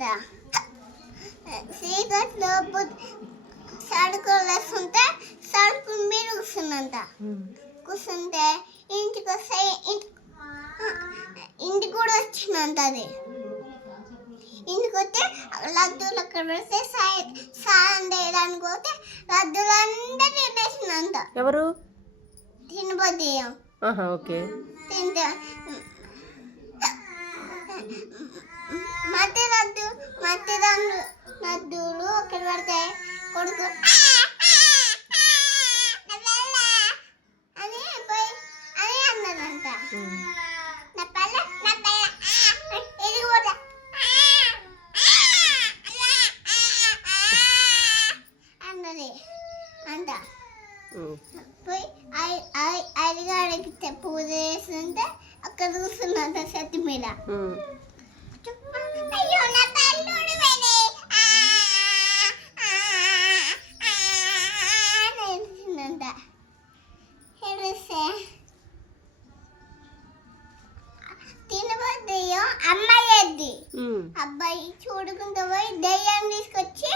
అంట. చీకట్లో సడుకులు వేస్తుంటే సడుకు మీద కూర్చుందంట. కూర్చుంటే ఇంటికి వస్తే ఇంటికి కూడా వచ్చిందంట. అది ఇంటికి వస్తే లడ్డూలు అక్కడ పెడితే సాయం చేయడానికి పోతే లడ్డూలు అంతా తినేసిందంట. ఎవరు? తినబోదేయం. ఓకే. తింటే మధ్య లడ్డూలు అక్కడ పడతాయి. కొడుకు అని పోయి అని అన్నదంట. నా పల్ల ఎదిగిపోతా అన్నది అంట. పోయి అడిగాడికి పూజ చేస్తుంటే అక్కడ కూర్చున్నంత చెట్టు మీద. అయ్యో నా తల్లుడు ఏడిసిందంట. ఏడిస్తే తినబోద్దేయం అమ్మాయి ఎద్ది. అబ్బాయి చూడుకుంటూ పోయి దెయ్యం తీసుకొచ్చి